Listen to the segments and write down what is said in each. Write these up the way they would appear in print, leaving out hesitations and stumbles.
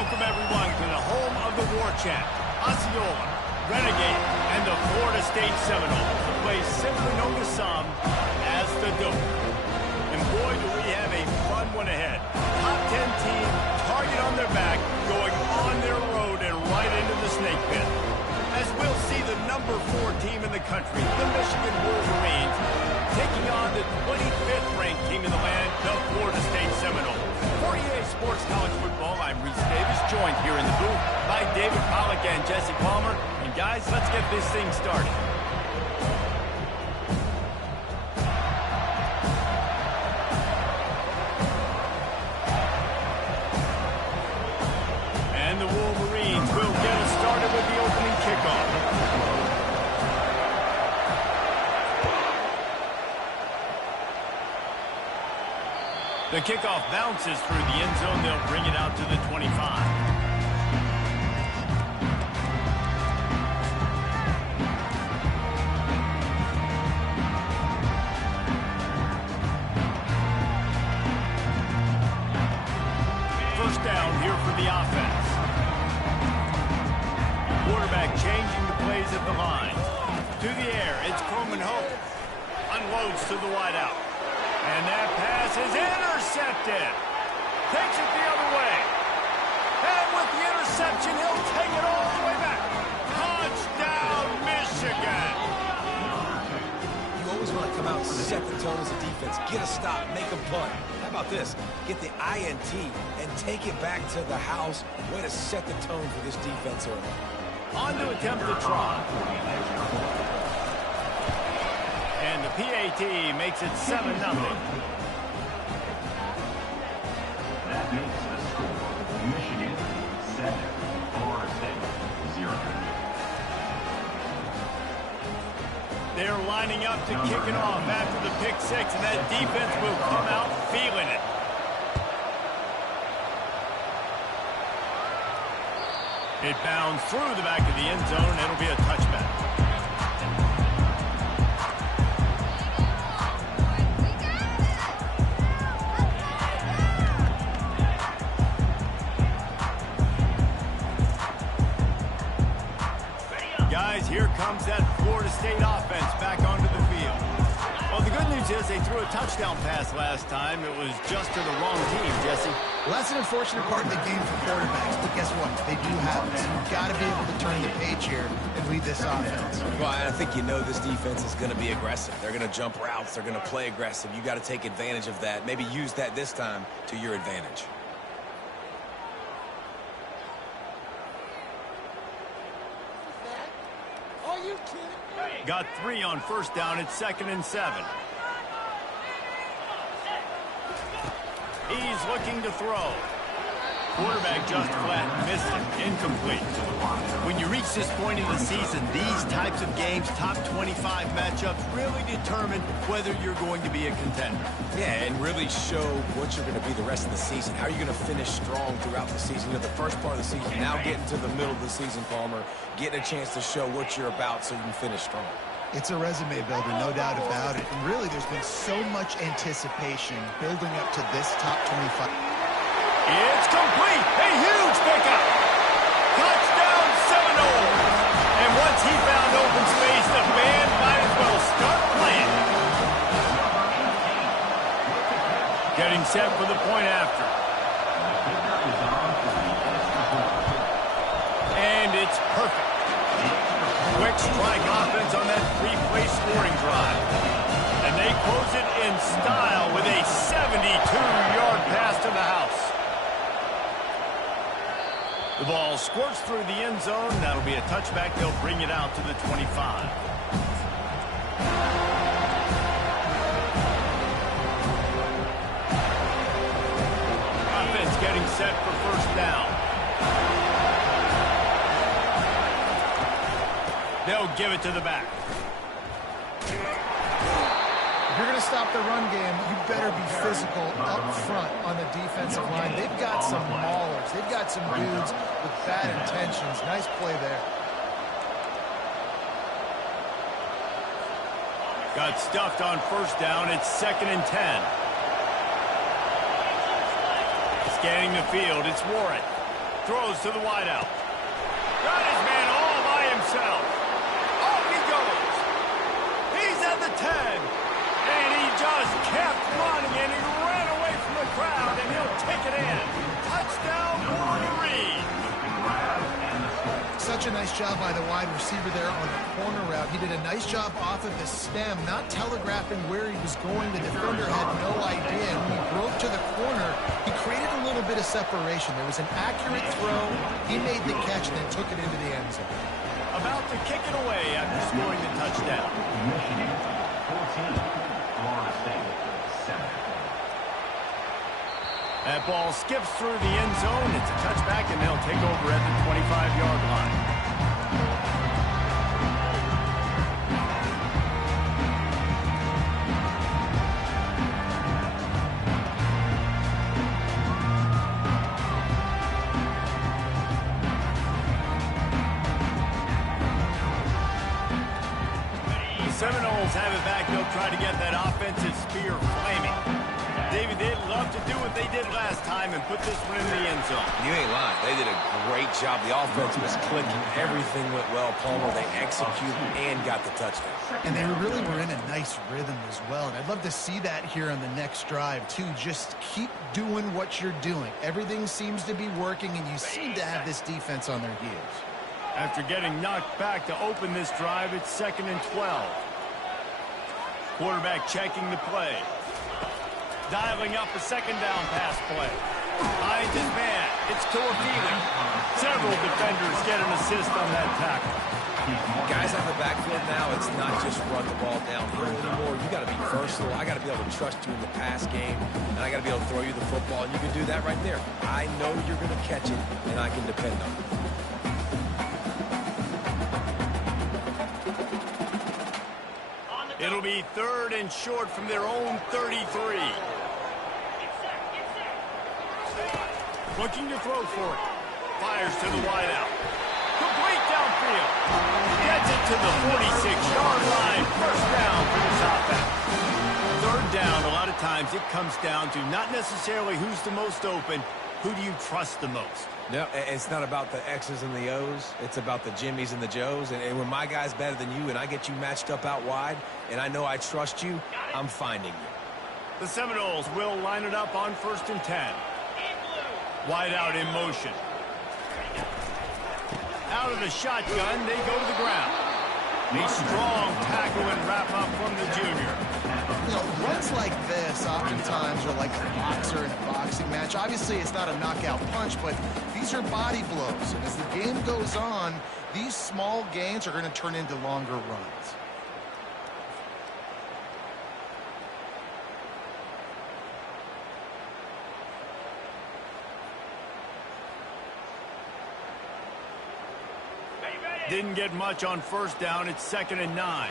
welcome everyone to the home of the War Chant, Osceola, Renegade, and the Florida State Seminoles, a place simply known to some as the Dope. And boy, do we have a fun one ahead. Top 10 team, target on their back, going on their road and right into the snake pit. As we'll see the number 4 team in the country, the Michigan Wolverines, taking on the 25th ranked team in the land, the Florida State Seminoles. For EA Sports College Football, I'm Reese Davis, joined here in the booth by David Pollack and Jesse Palmer. And guys, let's get this thing started. And the Wolverines will get us started with the opening kickoff. The kickoff bounces through the end zone. They'll bring it out to the 25. First down here for the offense. Quarterback changing the plays at the line. To the air, it's Coleman Hope. Unloads to the wideout. And that pass is intercepted. Takes it the other way. And with the interception, he'll take it all the way back. Touchdown, Michigan. You always want to come out and set the tone as a defense. Get a stop, make a punt. How about this? Get the INT and take it back to the house. Way to set the tone for this defense early. On to attempt the try. And the PAT makes it 7-0. That makes the score Michigan 7, Florida State 0. They're lining up to kick it off after the pick six, and that defense will come out feeling it. It bounds through the back of the end zone, and it'll be a touchback. Guys, here comes that Florida State offense back onto the field. Well, the good news is they threw a touchdown pass last time. It was just to the wrong team, Jesse. Well, that's an unfortunate part of the game for quarterbacks, but guess what? They do have it. So you've got to be able to turn the page here and lead this offense. Well, I think you know this defense is going to be aggressive. They're going to jump routes. They're going to play aggressive. You got to take advantage of that. Maybe use that this time to your advantage. Got 3 on first down. It's 2nd and 7. He's looking to throw. Quarterback just flat, missing, incomplete. When you reach this point in the season, these types of games, top 25 matchups, really determine whether you're going to be a contender. Yeah, and really show what you're going to be the rest of the season. How are you going to finish strong throughout the season? You know, the first part of the season, now getting to the middle of the season, Palmer, getting a chance to show what you're about so you can finish strong. It's a resume builder, no doubt about it. And really, there's been so much anticipation building up to this top 25. It's complete. A huge pickup. Touchdown, Seminoles. And once he found open space, the band might as well start playing. Getting set for the point after. And it's perfect. Quick strike offense on that 3-play scoring drive. And they close it in style with a 72-yard pass to the house. The ball squirts through the end zone. That'll be a touchback. They'll bring it out to the 25. Offense getting set for first down. They'll give it to the back. If you're going to stop the run game, you better be physical up front on the defensive line. They've got some maulers. They've got some dudes with bad intentions. Nice play there. Got stuffed on first down. It's 2nd and 10. Scanning the field, it's Warren. Throws to the wideout. Got his man all by himself. Off he goes. He's at the 10. And he just kept running, and he ran away from the crowd, and he'll take it in. Touchdown, Wolverine. Such a nice job by the wide receiver there on the corner route. He did a nice job off of the stem, not telegraphing where he was going. The defender had no idea. And when he broke to the corner, he created a little bit of separation. There was an accurate throw. He made the catch and then took it into the end zone. About to kick it away after scoring the touchdown. Michigan 14, Florida State 7. That ball skips through the end zone. It's a touchback, and they'll take over at the 25-yard line. The Seminoles have it back. They'll try to get that offensive spear flaming. David, they'd love to do what they did last time and put this one in the end zone. You ain't lying. They did a great job. The offense was clicking. Everything went well, Palmer. They executed and got the touchdown. And they really were in a nice rhythm as well. And I'd love to see that here on the next drive, too. Just keep doing what you're doing. Everything seems to be working, and you seem to have this defense on their heels. After getting knocked back to open this drive, it's 2nd and 12. Quarterback checking the play. Dialing up a second down pass play. Finds his man. It's to a feeling. Several defenders get an assist on that tackle. Guys out of the backfield now, it's not just run the ball downhill anymore. You got to be versatile. I got to be able to trust you in the pass game, and I got to be able to throw you the football, and you can do that right there. I know you're going to catch it, and I can depend on it. It'll be 3rd and short from their own 33. Looking to throw for it. Fires to the wideout. Complete downfield. Gets it to the 46-yard line. First down for this offense. 3rd down, a lot of times it comes down to not necessarily who's the most open, who do you trust the most? No, it's not about the X's and the O's. It's about the Jimmys and the Joes. And when my guy's better than you and I get you matched up out wide and I know I trust you, I'm finding you. The Seminoles will line it up on 1st and 10. Wide out in motion. Out of the shotgun, they go to the ground. A strong tackle and wrap up from the junior. You know, runs like this oftentimes are like a boxer in a boxing match. Obviously, it's not a knockout punch, but these are body blows. And as the game goes on, these small gains are going to turn into longer runs. Didn't get much on 1st down. It's 2nd and 9.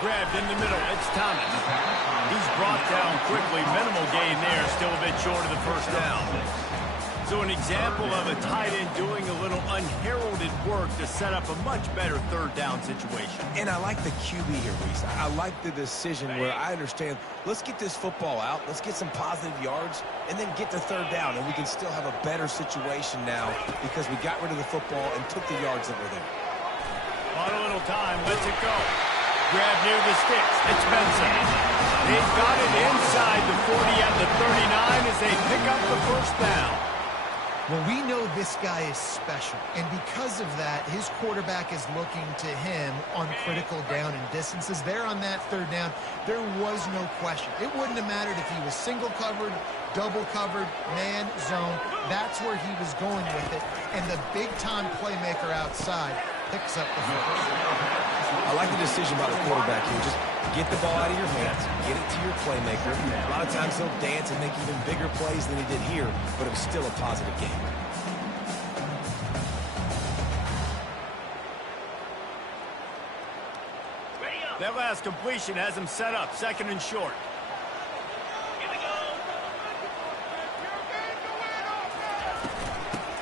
Grabbed in the middle. It's Thomas. He's brought down quickly. Minimal gain there. Still a bit short of the 1st down. So an example of a tight end doing a little unheralded work to set up a much better 3rd down situation. And I like the QB here, Reese. I like the decision where I understand, let's get this football out, let's get some positive yards, and then get to 3rd down, and we can still have a better situation now because we got rid of the football and took the yards that were there. On a little time, lets it go. Grab near the sticks. It's Benson. They've got it inside the 40 at the 39 as they pick up the 1st down. Well, we know this guy is special, and because of that, his quarterback is looking to him on critical down and distances. There on that 3rd down, there was no question. It wouldn't have mattered if he was single covered, double covered, man, zone. That's where he was going with it, and the big-time playmaker outside picks up the first. I like the decision by the quarterback here. Just get the ball out of your hands, get it to your playmaker. A lot of times he'll dance and make even bigger plays than he did here, but it was still a positive game. That last completion has him set up 2nd and short.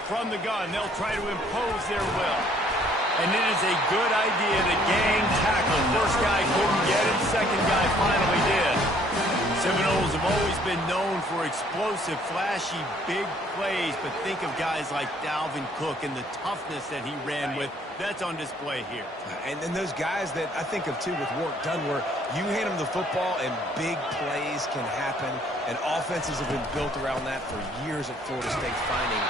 From the gun, they'll try to impose their will. And it is a good idea to gang tackle. First guy couldn't get it, second guy finally did. Seminoles have always been known for explosive, flashy, big plays, but think of guys like Dalvin Cook and the toughness that he ran with. That's on display here. And then those guys that I think of, too, with Warrick Dunn, where you hand them the football and big plays can happen, and offenses have been built around that for years at Florida State, finding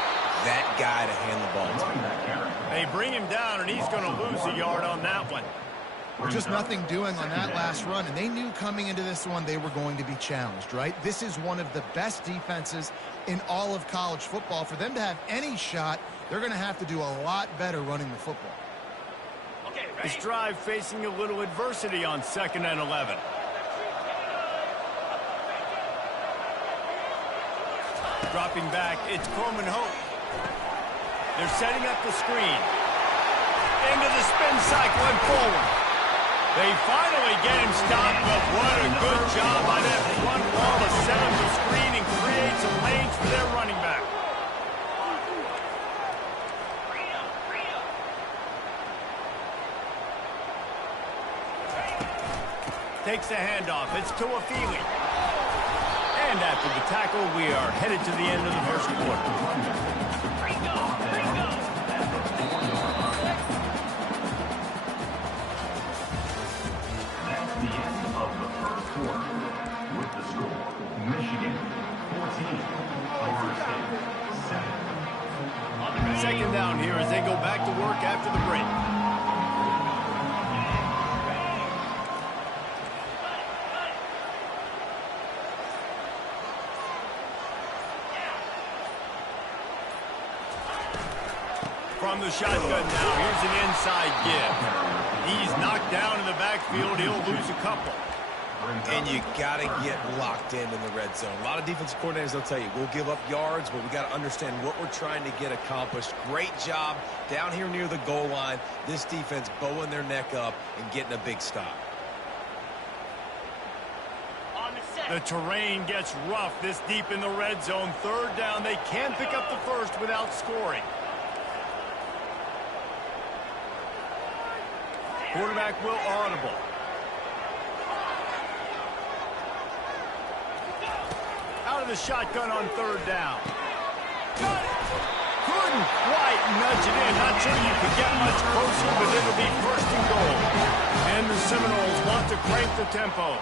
that guy to hand the ball to. They bring him down, and he's going to lose a yard on that one. Just nothing doing on that last run, and they knew coming into this one they were going to be challenged, right? This is one of the best defenses in all of college football. For them to have any shot, they're going to have to do a lot better running the football. This drive facing a little adversity on 2nd and 11. Dropping back, it's Coleman Hope. They're setting up the screen. Into the spin cycle and forward. They finally get him stopped, but what a good job by that front wall to set up the screen and create some lanes for their running back. Takes the handoff. It's to Afili. And after the tackle, we are headed to the end of the first quarter. Second down here as they go back to work after the break. From the shotgun now, here's an inside give. He's knocked down in the backfield. He'll lose a couple. And you got to get locked in the red zone. A lot of defensive coordinators, they'll tell you, we'll give up yards, but we got to understand what we're trying to get accomplished. Great job down here near the goal line. This defense bowing their neck up and getting a big stop. The terrain gets rough this deep in the red zone. Third down, they can't pick up the first without scoring. Quarterback will audible. Out of the shotgun on third down. Couldn't quite nudge it in. Not sure you could get much closer, but it'll be 1st and goal. And the Seminoles want to crank the tempo.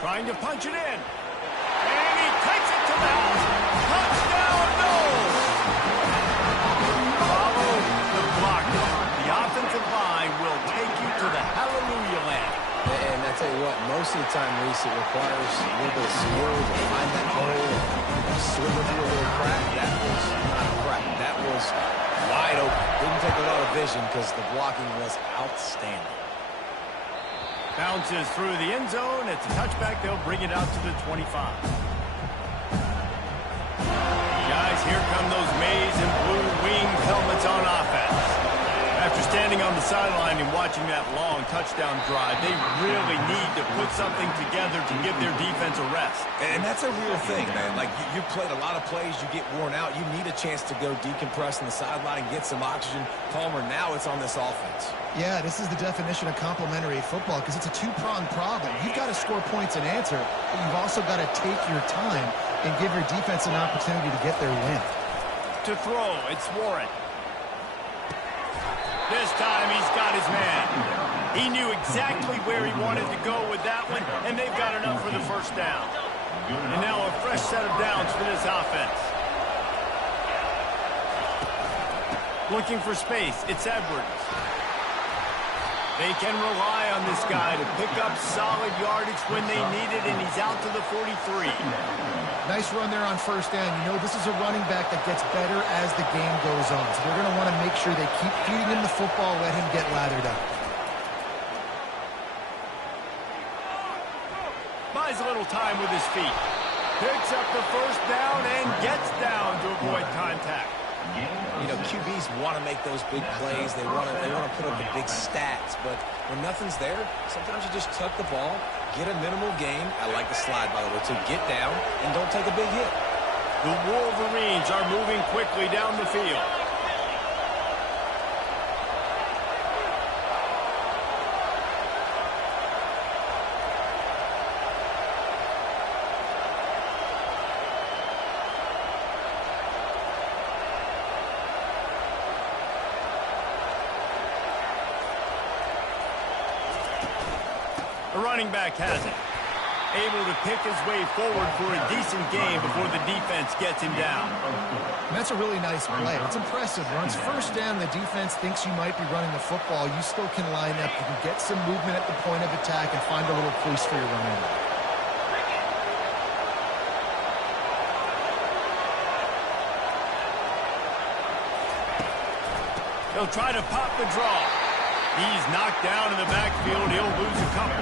Trying to punch it in. And he takes it to the house. Touchdown, Noles! Follow the block. The offensive line will take you to the hallelujah land. And I tell you what, most of the time, Reese, it requires a little bit of skill to find that hole and slip through a little crack. That was not a crack. That was wide open. Didn't take a lot of vision because the blocking was outstanding. Bounces through the end zone. It's a touchback. They'll bring it out to the 25. Guys, here come those maize and blue wing helmets on offense. After standing on the sideline and watching that long touchdown drive, they really need to put something together to give their defense a rest. And that's a real thing, man. Like, you played a lot of plays, you get worn out. You need a chance to go decompress on the sideline and get some oxygen. Palmer, now it's on this offense. Yeah, this is the definition of complementary football because it's a two-pronged problem. You've got to score points and answer, but you've also got to take your time and give your defense an opportunity to get their win. To throw, it's Warren. This time he's got his man. He knew exactly where he wanted to go with that one, and they've got enough for the first down. And now a fresh set of downs for this offense. Looking for space, it's Edwards. They can rely on this guy to pick up solid yardage when they need it, and he's out to the 43. Nice run there on first down. You know, this is a running back that gets better as the game goes on. So they're going to want to make sure they keep feeding him the football, let him get lathered up. Buys a little time with his feet. Picks up the first down and gets down to avoid contact. You know, QBs want to make those big plays. They want to put up the big stats. But when nothing's there, sometimes you just tuck the ball, get a minimal gain. I like the slide, by the way, to get down and don't take a big hit. The Wolverines are moving quickly down the field. The running back has it. Able to pick his way forward for a decent gain before the defense gets him down. And that's a really nice play. It's impressive. Once first down, the defense thinks you might be running the football. You still can line up. You can get some movement at the point of attack and find a little crease for your running back. He'll try to pop the draw. He's knocked down in the backfield. He'll lose a couple.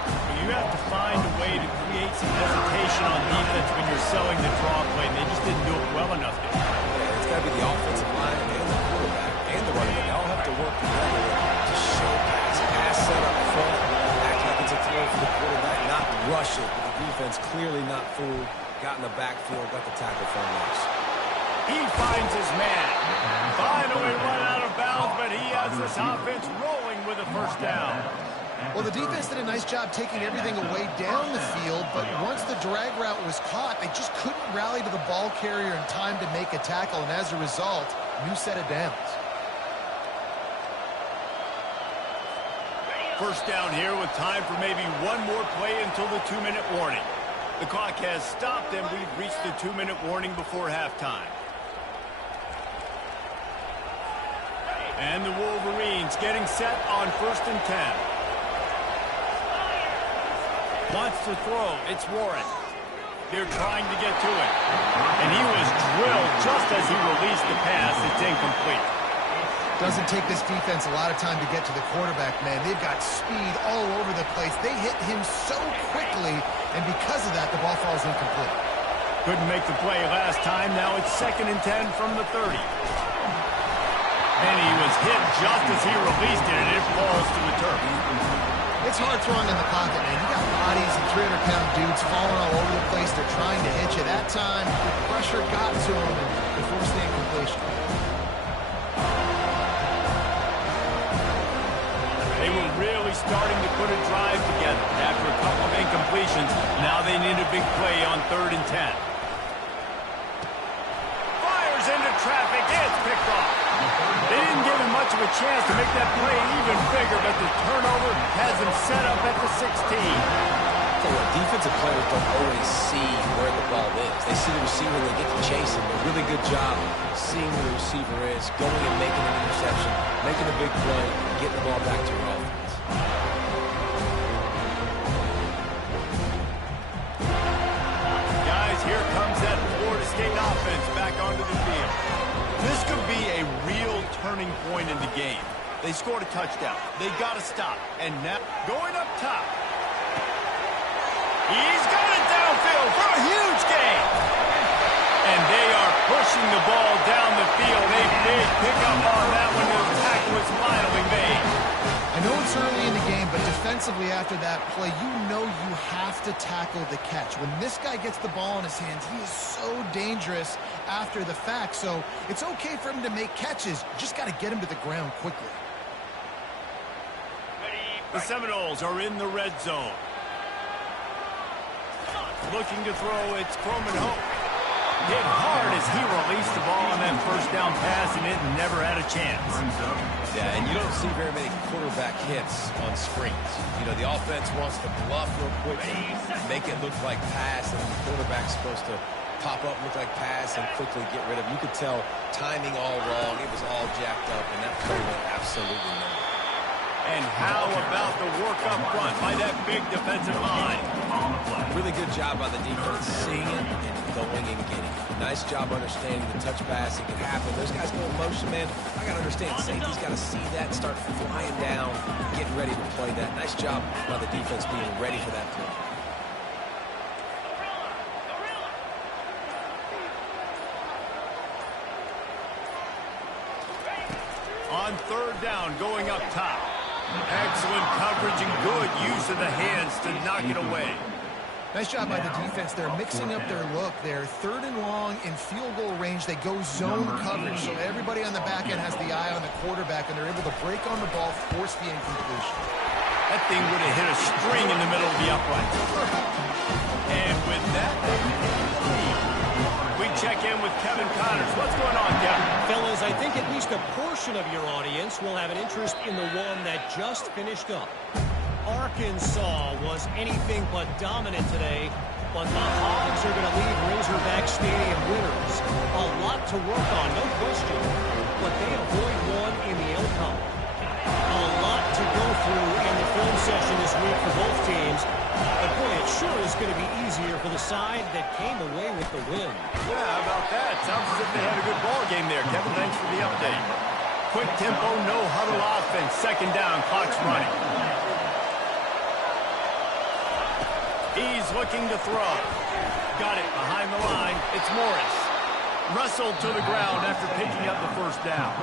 But you have to find a way to create some hesitation on defense when you're selling the draw play. They just didn't do it well enough there. Yeah, it's got to be the offensive line and the quarterback and the running back. They all have to work together to show pass set up front, act like it's a throw for the quarterback, not rush it. But the defense clearly not fooled. Got in the backfield, got the tackle for him next. He finds his man. Finally run out of bounds, but he has this offense rolling with a first down. Well, the defense did a nice job taking everything away down the field, but once the drag route was caught, they just couldn't rally to the ball carrier in time to make a tackle, and as a result, new set of downs. First down here with time for maybe one more play until the 2-minute warning. The clock has stopped, and we've reached the 2-minute warning before halftime. And the Wolverines getting set on 1st and 10. Wants to throw. It's Warren. They're trying to get to it. And he was drilled just as he released the pass. It's incomplete. Doesn't take this defense a lot of time to get to the quarterback, man. They've got speed all over the place. They hit him so quickly, and because of that, the ball falls incomplete. Couldn't make the play last time. Now it's 2nd and 10 from the 30. And he was hit just as he released it, and it falls to the turf. It's hard throwing in the pocket, man. You got bodies and 300-pound dudes falling all over the place. They're trying to hit you. That time, the pressure got to him, and they forced the incompletion. They were really starting to put a drive together. After a couple of incompletions, now they need a big play on 3rd and 10. Fires into traffic. It's picked off. They didn't give him much of a chance to make that play even bigger, but the turnover has him set up at the 16. Tell you what, defensive players don't always see where the ball is. They see the receiver, they get to chase him. A really good job seeing where the receiver is, going and making an interception, making a big play, getting the ball back to your offense. Guys, here comes that Florida State offense back onto the field. This could be a real turning point in the game. They scored a touchdown. They got to stop. And now, going up top. He's got it downfield for a huge gain. And they are pushing the ball down the field. A big pickup on that one. The tackle was finally made. I know it's early in the game, but defensively after that play, you know you have to tackle the catch. When this guy gets the ball in his hands, he is so dangerous after the fact. So it's okay for him to make catches. You just got to get him to the ground quickly. The Seminoles are in the red zone. Looking to throw, it's Croman Hope. Hit hard as he released the ball on that first down pass, and it never had a chance. Yeah, and you don't see very many quarterback hits on screens. You know, the offense wants to bluff real quick and make it look like pass, and the quarterback's supposed to pop up, look like pass, and quickly get rid of it. You could tell timing all wrong. It was all jacked up, and that play went absolutely nowhere. And how about the work up front by that big defensive line? Really good job by the defense seeing it and going and getting it. Nice job understanding the touch pass. It can happen. Those guys go in motion, man. I got to understand. Safety's got to see that and start flying down, getting ready to play that. Nice job by the defense being ready for that play. on third down, going up top. Excellent coverage and good use of the hands to knock it away. Nice job by the defense. They're mixing up their look. They're third and long in field goal range. They go zone coverage, so everybody on the back end has the eye on the quarterback, and they're able to break on the ball, force the incompletion. That thing would have hit a string in the middle of the upright. And with that, we check in with Kevin Connors. What's going on, Kevin? Fellas, I think at least a portion of your audience will have an interest in the one that just finished up. Arkansas was anything but dominant today, but the Hogs are going to leave Razorback Stadium winners. A lot to work on, no question, but they avoid one in the outcome. A lot to go through in the film session this week for both teams, but boy, it sure is going to be easier for the side that came away with the win. Yeah, how about that? Sounds as if they had a good ball game there. Kevin, thanks for the update. Quick tempo, no huddle offense. Second down, clock's running. He's looking to throw. Got it behind the line. It's Morris. Wrestled to the ground after picking up the first down.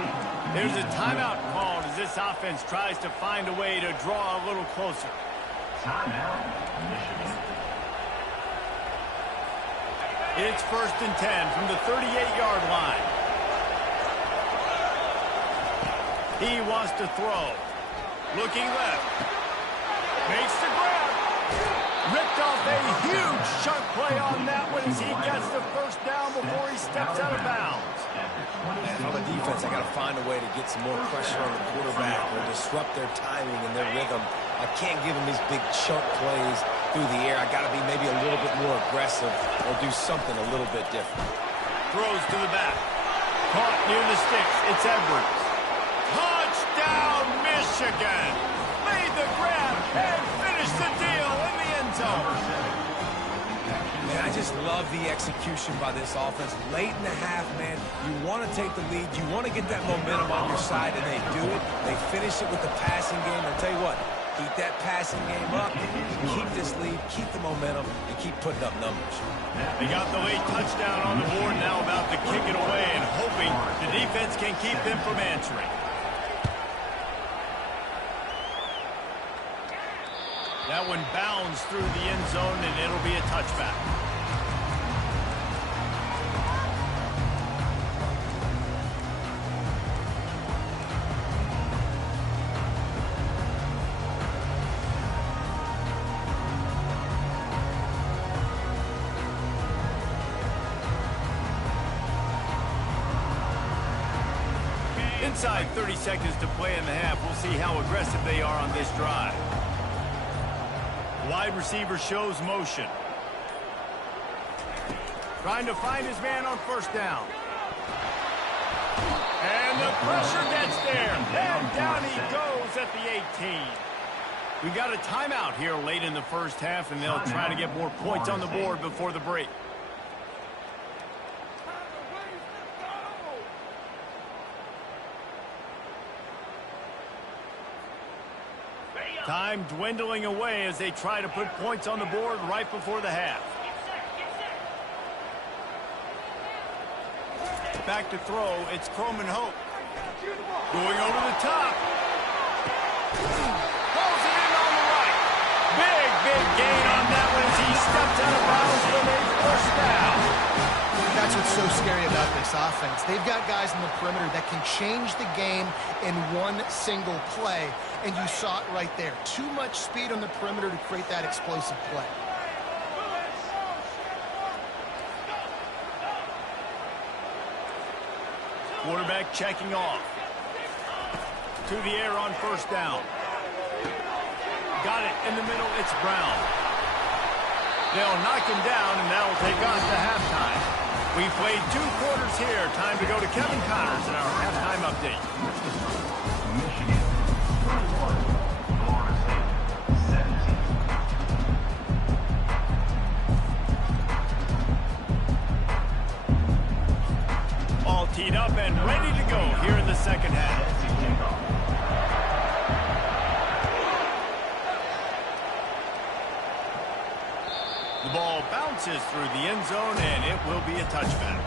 There's a timeout called as this offense tries to find a way to draw a little closer. Timeout, Michigan. It's 1st and 10 from the 38-yard line. He wants to throw. Looking left. Makes the grab. Ripped off a huge chunk play on that one as he gets the first down before he steps out of bounds. Man, if I'm a defense, I got to find a way to get some more pressure on the quarterback or disrupt their timing and their rhythm. I can't give them these big chunk plays through the air. I got to be maybe a little bit more aggressive or do something a little bit different. Throws to the back. Caught near the sticks. It's Edwards. Touchdown, Michigan! Made the grab and finished the deal in the end zone. Man, I just love the execution by this offense. Late in the half, man, you want to take the lead. You want to get that momentum on your side, and they do it. They finish it with the passing game. I'll tell you what, keep that passing game up, keep this lead, keep the momentum, and keep putting up numbers. They got the late touchdown on the board, now about to kick it away and hoping the defense can keep them from answering. That one bounds through the end zone, and it'll be a touchback. Inside 30 seconds to play in the half. We'll see how aggressive they are on this drive. Wide receiver shows motion. Trying to find his man on first down. And the pressure gets there. And down he goes at the 18. We got a timeout here late in the first half, and they'll try to get more points on the board before the break. Time dwindling away as they try to put points on the board right before the half. Back to throw, it's Croman Hope. Going over the top. Pulls it in on the right. Big gain on that one as he steps out of bounds for a first down. That's what's so scary about this offense. They've got guys in the perimeter that can change the game in one single play, and you saw it right there. Too much speed on the perimeter to create that explosive play. Quarterback checking off. To the air on first down. Got it in the middle, it's Brown. They'll knock him down, and that'll take us to halftime. We've played 2 quarters here. Time to go to Kevin Connors in our halftime update. Michigan, 21. Florida State, 17. All teed up and ready to go here in the second half. The ball bounces through the end zone, and it will be a touchback.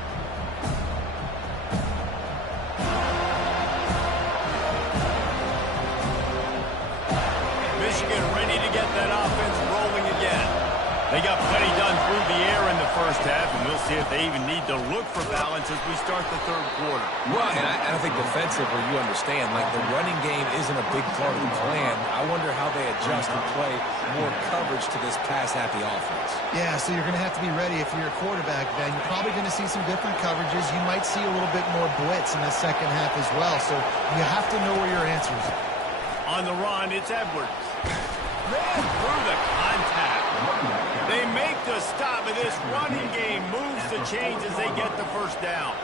They got plenty done through the air in the first half, and we'll see if they even need to look for balance as we start the third quarter. Well, and I think defensively, you understand, like the running game isn't a big part of the plan. I wonder how they adjust and play more coverage to this pass-happy offense. Yeah, so you're going to have to be ready if you're a quarterback, Ben. You're probably going to see some different coverages. You might see a little bit more blitz in the second half as well, so you have to know where your answers are. On the run, it's Edwards. Man through the contact. They make the stop, and this running game moves the chains as they get the first down.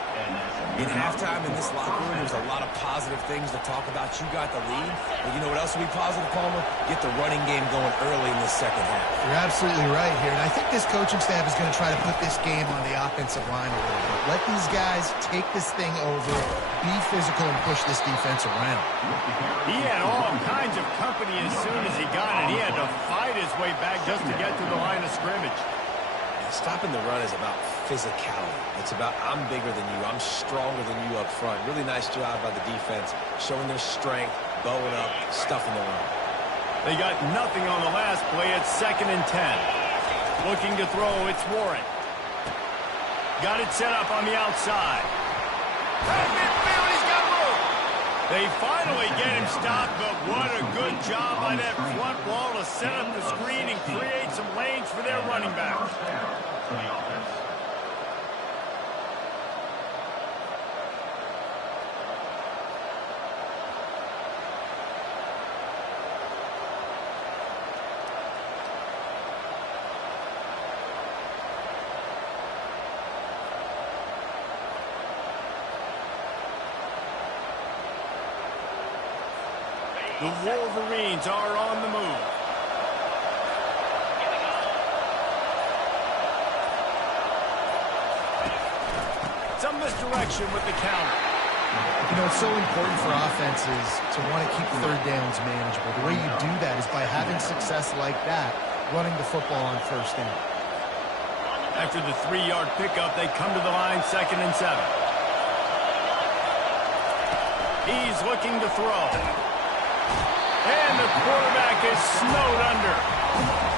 In halftime in this locker room, there's a lot of positive things to talk about. You got the lead, but you know what else will be positive, Palmer? Get the running game going early in the second half. You're absolutely right here, and I think this coaching staff is going to try to put this game on the offensive line a little bit. Let these guys take this thing over, be physical, and push this defense around. He had all kinds of company as soon as he got it. He had to fight his way back just to get to the line of scrimmage. Stopping the run is about physicality. It's about I'm bigger than you. I'm stronger than you up front. Really nice job by the defense, showing their strength, bowing up, stuffing the run. They got nothing on the last play. It's 2nd and 10. Looking to throw, it's Warren. Got it set up on the outside. Right midfield, he's got room. They finally get him stopped, but what a good job by that front wall to set up the screen and create some lanes for their running back. For the offense. The Wolverines are on the move. Some misdirection with the counter. You know, it's so important for offenses to want to keep third downs manageable. The way you do that is by having success like that, running the football on first down. After the 3-yard pickup, they come to the line 2nd and 7. He's looking to throw. And the quarterback is snowed under.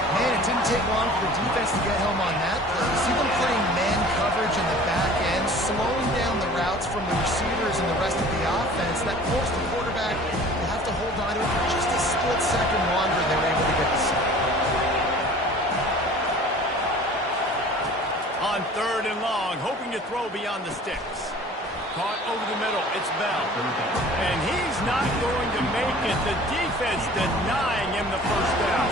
Man, it didn't take long for the defense to get home on that play. See them playing man coverage in the back end, slowing down the routes from the receivers and the rest of the offense. That forced the quarterback to have to hold on to it for just a split second longer. They were able to get the sack. On 3rd and long, hoping to throw beyond the sticks. Caught over the middle, it's Bell. And he's not going to make it. The defense denying him the first down.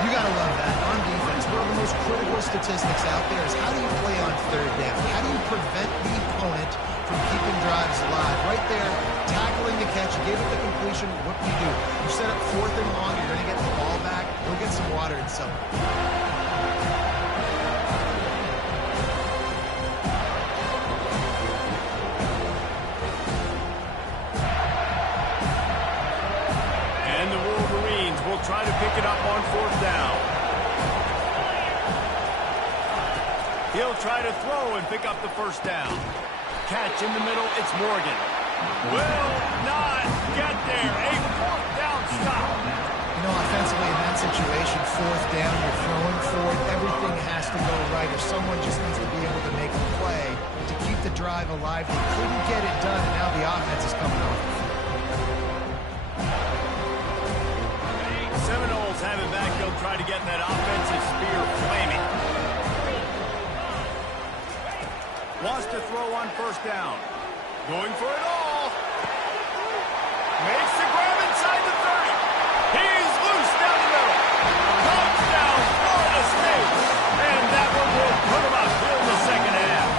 You got to love that. On defense, one of the most critical statistics out there is how do you play on 3rd down? How do you prevent the opponent from keeping drives alive? Right there, tackling the catch, gave it the completion. What do? You set up 4th and long, you're going to get the ball back. Go get some water and something. Try to pick it up on 4th down. He'll try to throw and pick up the first down. Catch in the middle, it's Morgan. Will not get there. A 4th down stop. You know, offensively in that situation, 4th down, you're throwing forward. Everything has to go right, or someone just needs to be able to make a play to keep the drive alive. They couldn't get it done, and now the offense is coming off the field. Seminoles have it back. They'll try to get that offensive spear flaming. Wants to throw on 1st down. Going for it all. Makes the grab inside the 30. He's loose down the middle. Touchdown, Florida State. And that one will put him up here in the second half.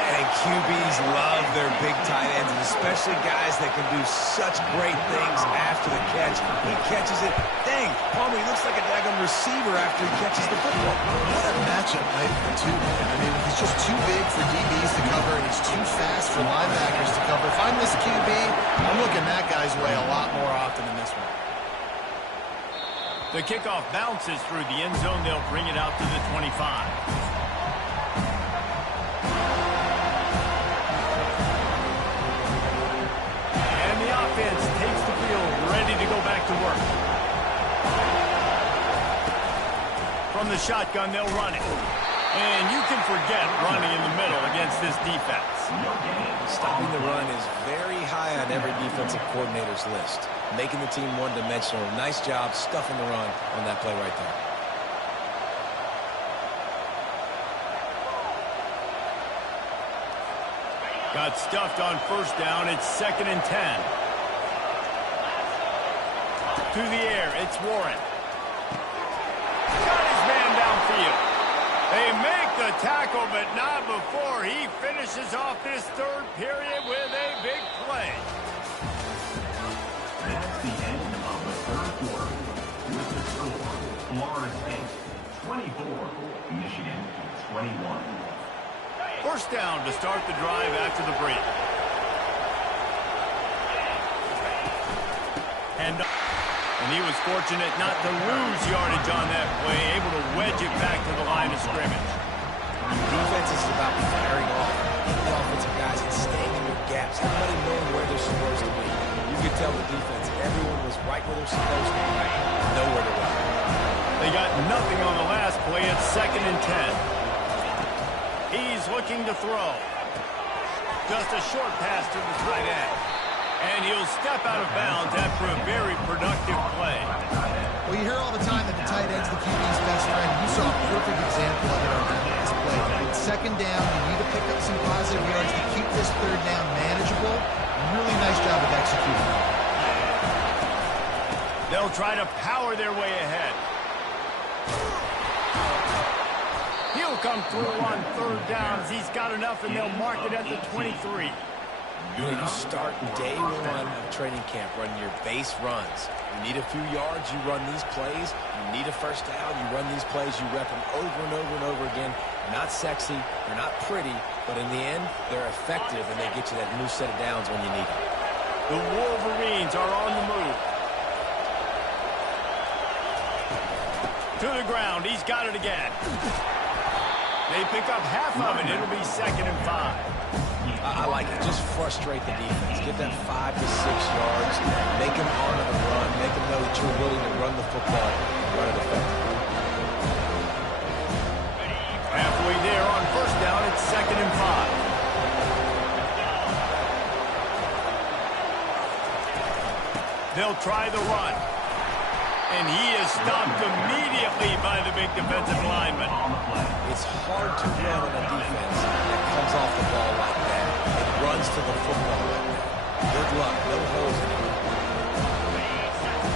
And QBs love their big tight ends, and especially guys that can do such great things after the catch. He catches it. Dang, Palmer, he looks like a daggone receiver after he catches the football. What a matchup night for two, man. I mean, he's just too big for DBs to cover, and he's too fast for linebackers to cover. If I'm this QB, I'm looking that guy's way a lot more often than this one. The kickoff bounces through the end zone. They'll bring it out to the 25. Offense takes the field, ready to go back to work. From the shotgun, they'll run it. And you can forget running in the middle against this defense. Stopping the run is very high on every defensive coordinator's list. Making the team one-dimensional. Nice job stuffing the run on that play right there. Got stuffed on first down. It's 2nd and 10. To the air, it's Warren. Got his man downfield. They make the tackle, but not before he finishes off this third period with a big play. That's the end of the third quarter. With the score, Florida State 24, Michigan 21. First down to start the drive after the break. And he was fortunate not to lose yardage on that play, able to wedge it back to the line of scrimmage. Defense is about firing off the offensive guys and staying in their gaps. Everybody knowing where they're supposed to be. You could tell the defense, everyone was right where they're supposed to be. Nowhere to run. They got nothing on the last play. It's 2nd and 10. He's looking to throw. Just a short pass to the tight end. And he'll step out of bounds after a very productive play. Well, you hear all the time that the tight end's the QB's best friend. You saw a perfect example of it on that last play. It's 2nd down. You need to pick up some positive yards to keep this 3rd down manageable. Really nice job of executing. They'll try to power their way ahead. He'll come through on 3rd downs. He's got enough, and they'll mark it at the 23. You start day one of training camp running your base runs. You need a few yards, you run these plays. You need a first down, you run these plays. You rep them over and over and over again. They're not sexy, they're not pretty, but in the end, they're effective, and they get you that new set of downs when you need them. The Wolverines are on the move. To the ground, he's got it again. They pick up half of it. It'll be 2nd and 5. I like it. Just frustrate the defense. Get that 5 to 6 yards. Make them honor the run. Make them know that you're willing to run the football and run it effectively. Halfway there on first down, it's 2nd and 5. They'll try the run. And he is stopped immediately by the big defensive lineman. It's hard to run on a defense that comes off the ball like that. It runs to the football like that. Good luck. No holes in it.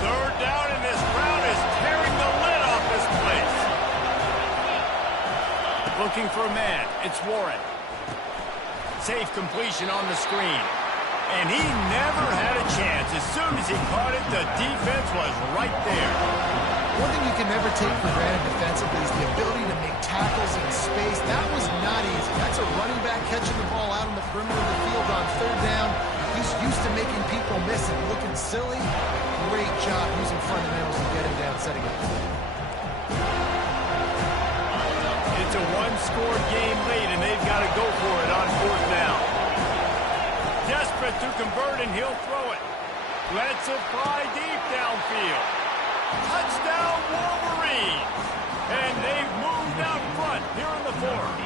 3rd down, and this crowd is tearing the lid off this place. Looking for a man. It's Warren. Safe completion on the screen. And he never had a chance. As soon as he caught it, the defense was right there. One thing you can never take for granted defensively is the ability to make tackles in space. That was not easy. That's a running back catching the ball out on the perimeter of the field on 3rd down. He's used to making people miss and looking silly. Great job using fundamentals to get him down, setting up. It's a one-score game late, and they've got to go for it on 4th down. Desperate to convert, and he'll throw it. Lets it fly deep downfield. Touchdown, Wolverines! And they've moved out front here in the 4th.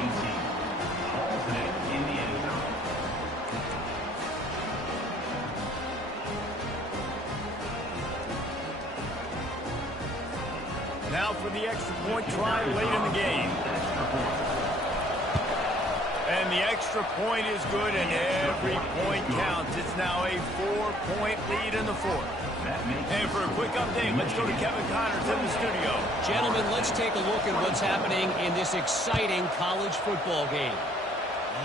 Now for the extra point try late in the game. And the extra point is good, and every point counts. It's now a 4-point lead in the 4th. And for a quick update, let's go to Kevin Connors in the studio. Gentlemen, let's take a look at what's happening in this exciting college football game.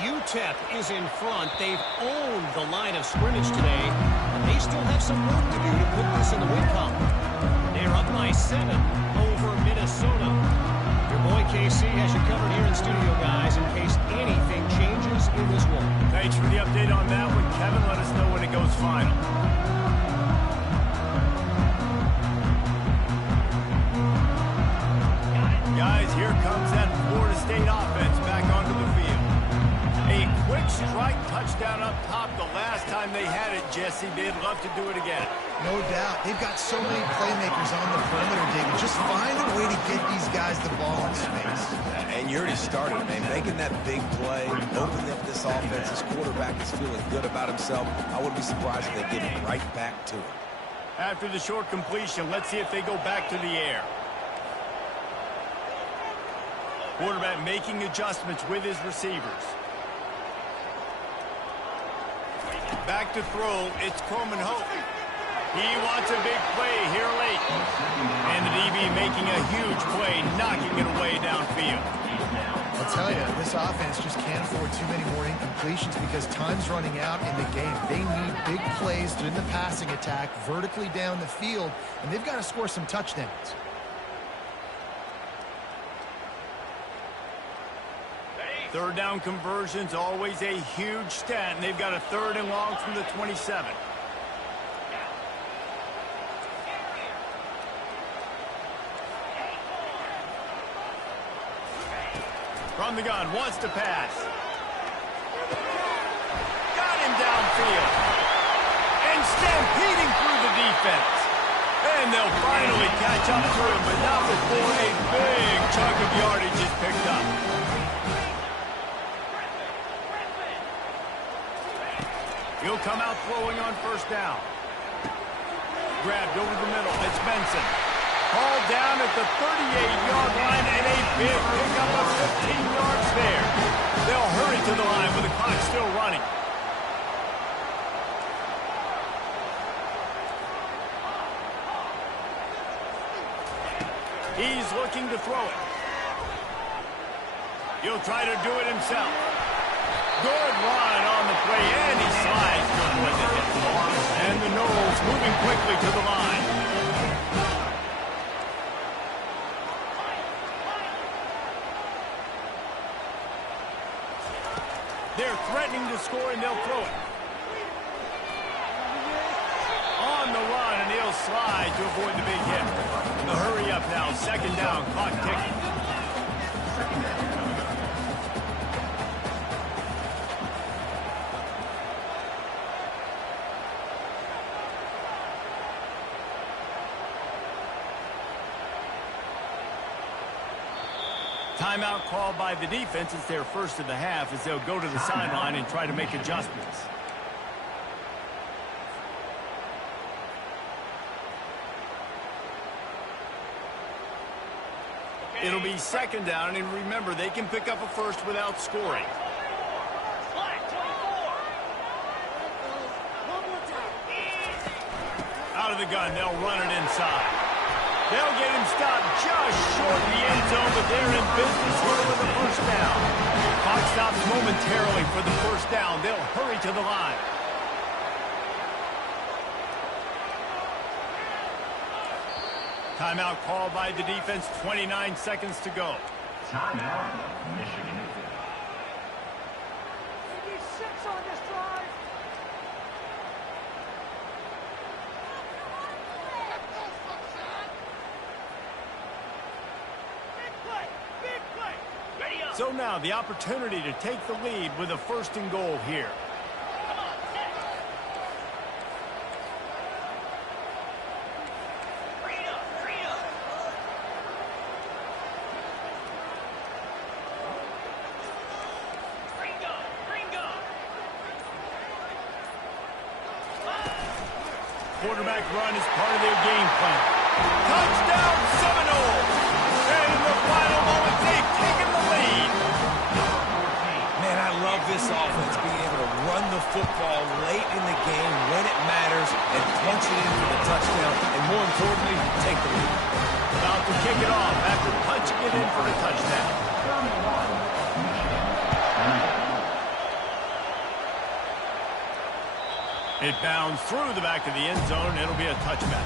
UTEP is in front. They've owned the line of scrimmage today, but they still have some work to do to put this in the win column. They're up by 7 over Minnesota. Your boy KC has you covered here in studio, guys, in case anything changes in this one. Thanks for the update on that one, Kevin. Let us know when it goes final. Guys, here comes that Florida State offense back onto the field. A quick strike touchdown up top the last time they had it, Jesse. They'd love to do it again. No doubt. They've got so many playmakers on the perimeter, David. Just find a way to get these guys the ball. he started, man. Making that big play, opening up this offense. This quarterback is feeling good about himself. I wouldn't be surprised if they give it right back to him. After the short completion, let's see if they go back to the air. Quarterback making adjustments with his receivers. Back to throw, it's Coleman Hope. He wants a big play here late. And the DB making a huge play, knocking it away downfield. I'll tell you, this offense just can't afford too many more incompletions because time's running out in the game. They need big plays in the passing attack, vertically down the field, and they've got to score some touchdowns. Third down conversions, always a huge stat, and they've got a 3rd and long from the 27. From the gun, wants to pass. Got him downfield. And stampeding through the defense. And they'll finally catch up to him, but not before a big chunk of yardage is picked up. He'll come out throwing on 1st down. Grabbed over the middle. It's Benson. Ball down at the 38-yard line and a big pickup of 15 yards there. They'll hurry to the line with the clock still running. He's looking to throw it. He'll try to do it himself. Good run on the play, and he slides to avoid the hit. And the Knowles moving quickly to the line. They're threatening to score, and they'll throw it. On the run, and he'll slide to avoid the big hit. The hurry up now, 2nd down, clock ticking. Timeout called by the defense. It's their 1st of the half as they'll go to the sideline and try to make adjustments. It'll be 2nd down, and remember, they can pick up a 1st without scoring. Out of the gun, they'll run it inside. They'll get him stopped just short of the end zone, but they're in business here with the 1st down. Clock stops momentarily for the 1st down. They'll hurry to the line. Timeout called by the defense, 29 seconds to go. Timeout, Michigan. So now the opportunity to take the lead with a 1st and goal here. Quarterback run is part of their game plan. Touchdown Seminoles! And in the final moment, they've taken the lead. Man, I love this offense, being able to run the football late in the game when it matters and punch it in for the touchdown, and more importantly, take the lead. About to kick it off after punching it in for the touchdown. It bounds through the back of the end zone. It'll be a touchback.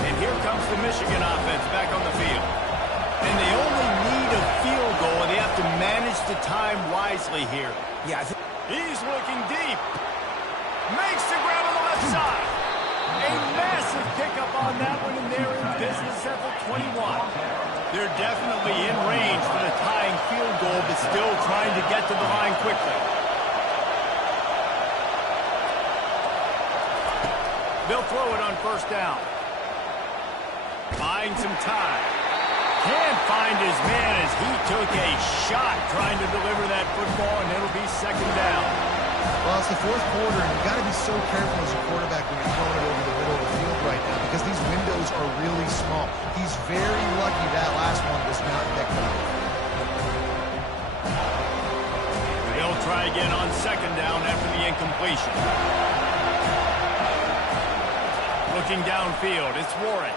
And here comes the Michigan offense back on the field. And they only need a field goal, and they have to manage the time wisely here. Yeah, He's looking deep. Makes the grab on the left side. A massive pickup on that one, and they're in business at the 21. They're definitely in range for the tying field goal, but still trying to get to the line quickly. They'll throw it on first down. Buying some time. Can't find his man as he took a shot trying to deliver that football, and it'll be second down. Well, it's the fourth quarter, and you've got to be so careful as a quarterback when you're throwing it over the middle of the field right now because these windows are really small. He's very lucky that last one was not picked up. They'll try again on second down after the incompletion. Looking downfield, it's Warren.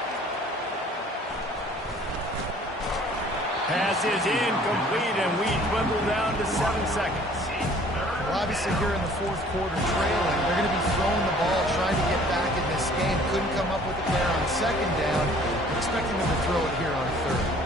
Pass is incomplete, and we dwindle down to 7 seconds. Well, obviously here in the fourth quarter trailing, they're going to be throwing the ball, trying to get back in this game. Couldn't come up with it there on second down. I'm expecting them to throw it here on third.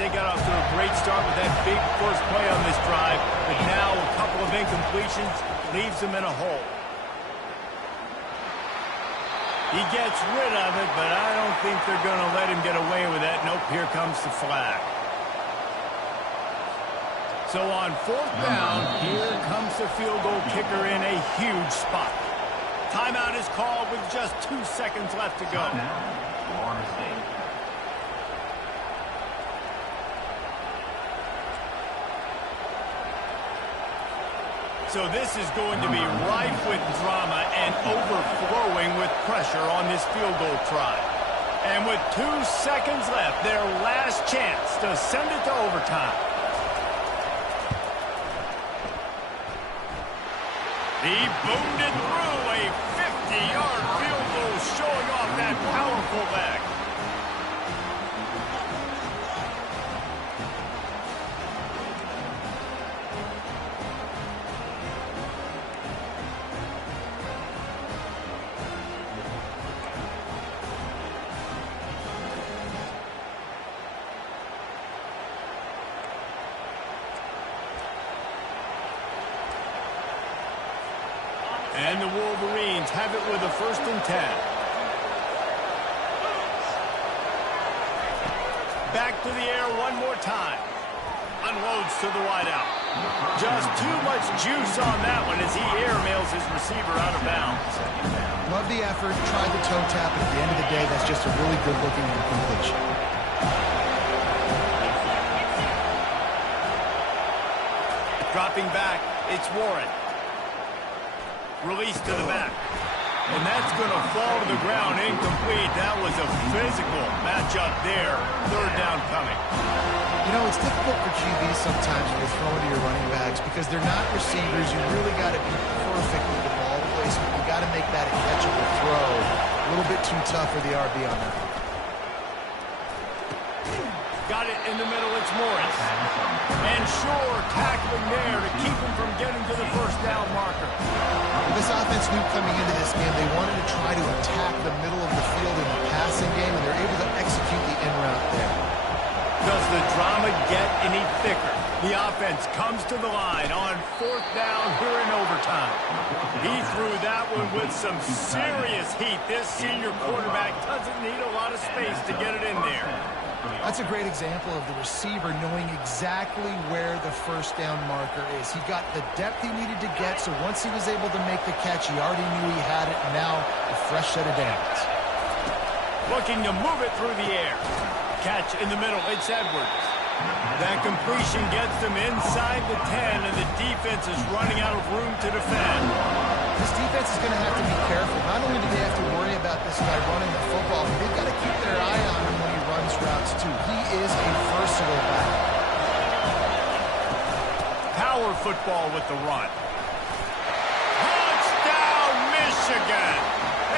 They got off to a great start with that big first play on this drive, but now a couple of incompletions leaves them in a hole. He gets rid of it, but I don't think they're going to let him get away with that. Nope, here comes the flag. So on fourth down, here comes the field goal kicker in a huge spot. Timeout is called with just 2 seconds left to go. Florida State. So this is going to be rife with drama and overflowing with pressure on this field goal try. And with 2 seconds left, their last chance to send it to overtime. He boomed it through a 50-yard field goal, showing off that powerful leg. And the Wolverines have it with a 1st and 10. Back to the air one more time. Unloads to the wideout. Just too much juice on that one as he airmails his receiver out of bounds. Love the effort, tried the toe tap, but at the end of the day, that's just a really good-looking incompletion. Dropping back, it's Warren. Release to the back. And that's going to fall to the ground incomplete. That was a physical matchup there. 3rd down coming. You know, it's difficult for QBs sometimes when you're throwing to your running backs because they're not receivers. You really got to be perfect with the ball placement. You got to make that a catchable throw. A little bit too tough for the RB on that. Got it in the middle, it's Morris. And Shore tackling there to keep him from getting to the 1st down marker. Well, this offense knew coming into this game they wanted to try to attack the middle of the field in the passing game, and they're able to execute the in route there. Does the drama get any thicker? The offense comes to the line on 4th down here in overtime. He threw that one with some serious heat. This senior quarterback doesn't need a lot of space to get it in there. That's a great example of the receiver knowing exactly where the 1st down marker is. He got the depth he needed to get, so once he was able to make the catch, he already knew he had it, and now a fresh set of downs. Looking to move it through the air. Catch in the middle, it's Edwards. That completion gets them inside the 10, and the defense is running out of room to defend. This defense is going to have to be careful. Not only do they have to worry about this guy running the football, but they've got to keep their eye on him when he runs routes, too. He is a versatile back. Power football with the run. Touchdown, Michigan!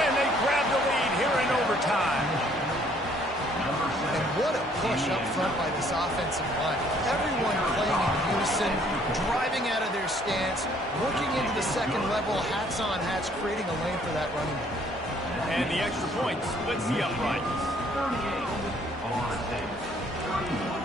And they grab the lead here in overtime. And what a push up front by this offensive line. Everyone playing in unison, driving out of their stance, working into the second level, hats on hats, creating a lane for that running back. And the extra point splits the uprights. 38, Florida State, 31.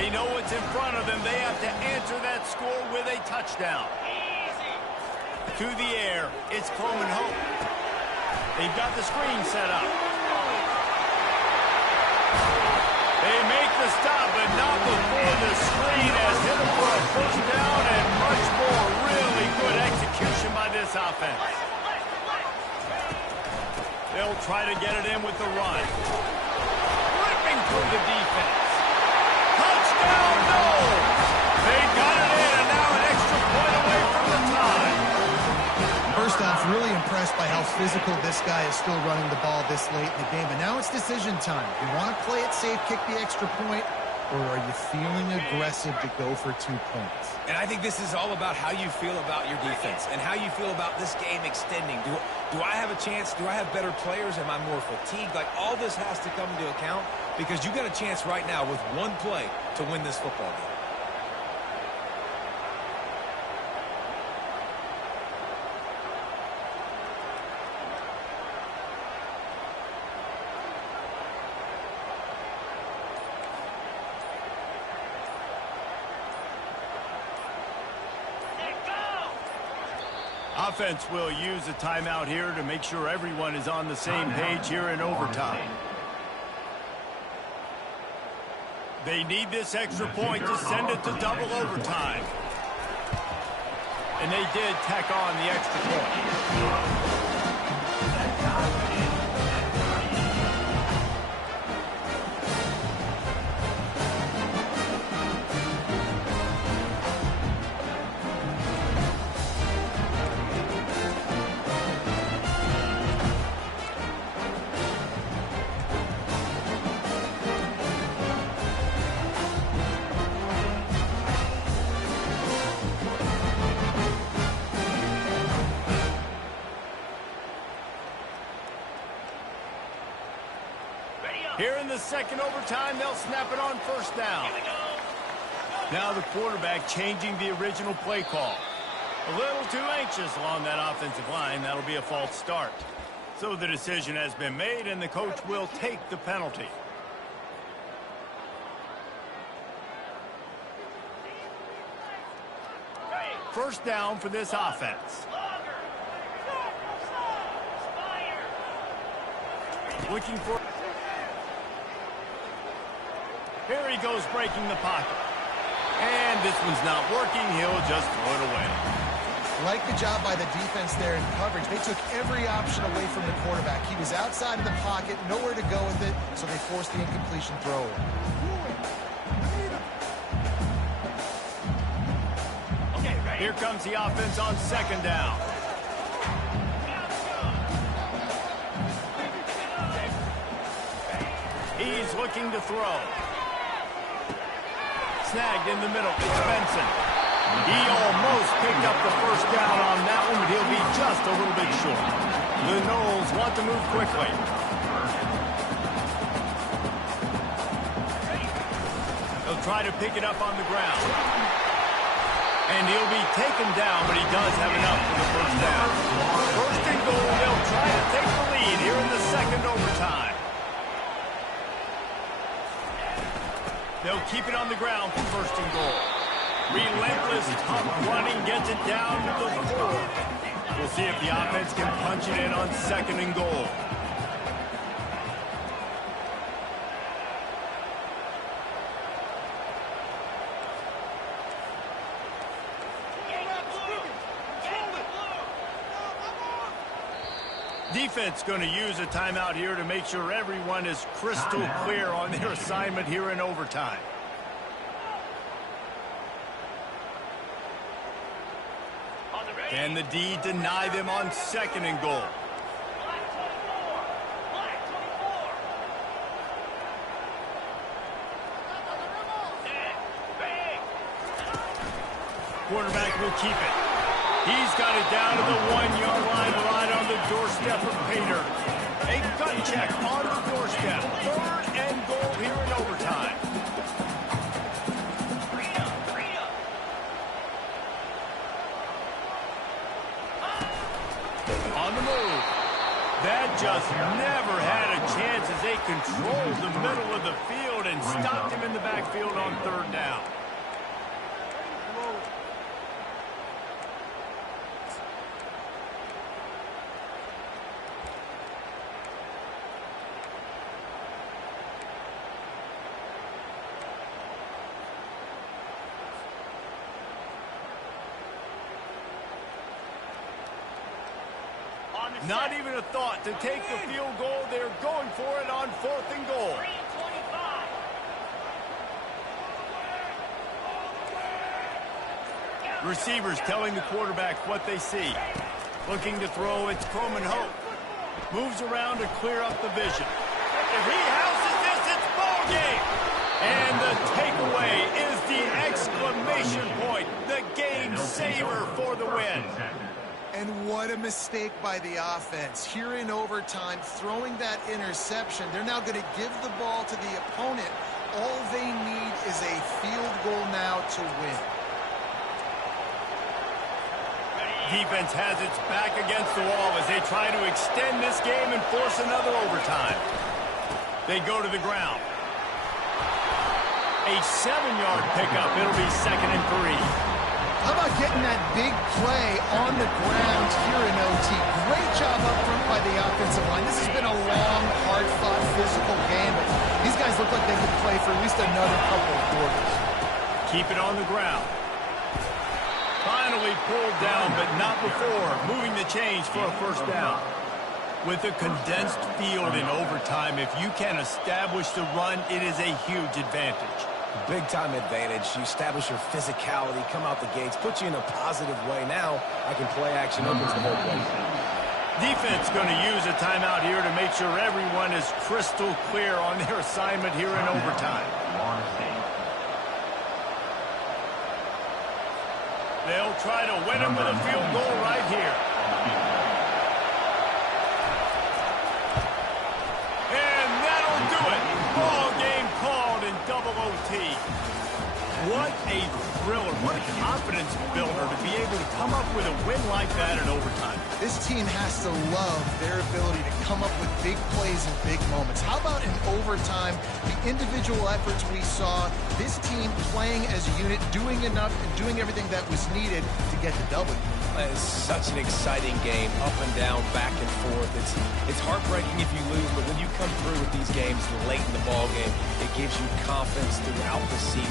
They know what's in front of them. They have to answer that score with a touchdown. To the air, it's Coleman Hope. They've got the screen set up. They make the stop, but not before the screen has hit them for a first down and much more. Really good execution by this offense. They'll try to get it in with the run. Ripping through the defense. Touchdown, no! They got it in, and now an extra point away from the tie. First off, really impressed by how physical this guy is still running the ball this late in the game. But now it's decision time. You want to play it safe, kick the extra point, or are you feeling aggressive to go for 2 points? And I think this is all about how you feel about your defense and how you feel about this game extending. Do I have a chance? Do I have better players? Am I more fatigued? Like, all this has to come into account because you got a chance right now with one play to win this football game. Offense will use a timeout here to make sure everyone is on the same page here in overtime. They need this extra point to send it to double overtime. And they did tack on the extra point. Here in the second overtime, they'll snap it on first down. Now the quarterback changing the original play call. A little too anxious along that offensive line. That'll be a false start. So the decision has been made, and the coach will take the penalty. First down for this offense. Looking for... Here he goes breaking the pocket. And this one's not working. He'll just throw it away. Like the job by the defense there in coverage. They took every option away from the quarterback. He was outside of the pocket, nowhere to go with it, so they forced the incompletion throw. Here comes the offense on second down. He's looking to throw. Snagged in the middle. It's Benson. He almost picked up the first down on that one, but he'll be just a little bit short. The Knowles want to move quickly. He'll try to pick it up on the ground. And he'll be taken down, but he does have enough for the first down. First and goal, they'll try to take the lead here in the second overtime. They'll keep it on the ground for first and goal. Relentless, tough running gets it down to the 4. We'll see if the offense can punch it in on second and goal. Defense going to use a timeout here to make sure everyone is crystal clear on their assignment here in overtime. Can the D deny them on second and goal? Quarterback will keep it. He's got it down to the 1-yard line, right on the doorstep of Pater. A gut check on the doorstep. Third and goal here in overtime. On the move. That just never had a chance as they controlled the middle of the field and stopped him in the backfield on third down. Not even a thought to take the field goal. They're going for it on 4th and goal. Receivers telling the quarterback what they see. Looking to throw, it's Croman Hope. Moves around to clear up the vision. If he houses this, it's ball game. And the takeaway is the exclamation point. The game saver for the win. And what a mistake by the offense. Here in overtime, throwing that interception, they're now going to give the ball to the opponent. All they need is a field goal now to win. Defense has its back against the wall as they try to extend this game and force another overtime. They go to the ground. A 7-yard pickup. It'll be 2nd and 3. How about getting that big play on the ground here in OT? Great job up front by the offensive line. This has been a long, hard-fought, physical game, but these guys look like they could play for at least another couple of quarters. Keep it on the ground. Finally pulled down, but not before moving the chains for a 1st down. With a condensed field in overtime, if you can establish the run, it is a huge advantage. Big-time advantage. You establish your physicality, come out the gates, put you in a positive way. Now, I can play action opens the whole place. Defense going to use a timeout here to make sure everyone is crystal clear on their assignment here in overtime. They'll try to win him with a field goal right here. And that'll do it. Ball game called in double OT. What a thriller. What a confidence builder to be able to come up with a win like that in overtime. This team has to love their ability to come up with big plays and big moments. How about in overtime, the individual efforts we saw, this team playing as a unit, doing enough and doing everything that was needed to get the W. It's such an exciting game, up and down, back and forth. It's heartbreaking if you lose, but when you come through with these games late in the ball game, it gives you confidence throughout the season.